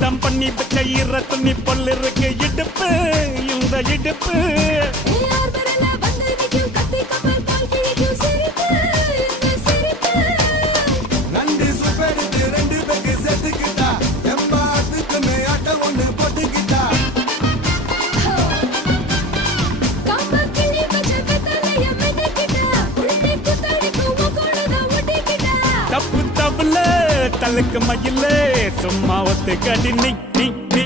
தம் பண்ணி வச்ச ஈர துணி பொல் இருக்கு இடுப்பு இந்த இடுப்பு நன்றி சுப்பெடுத்து ரெண்டு பேருக்கு செத்துக்கிட்டா எம்மாத்துக்கு மேட்ட ஒண்ணு போட்டுக்கிட்டா தப்பு தப்புல தலுக்கு மயிலே சும்மா ஒத்து கடி நீ நீ நீ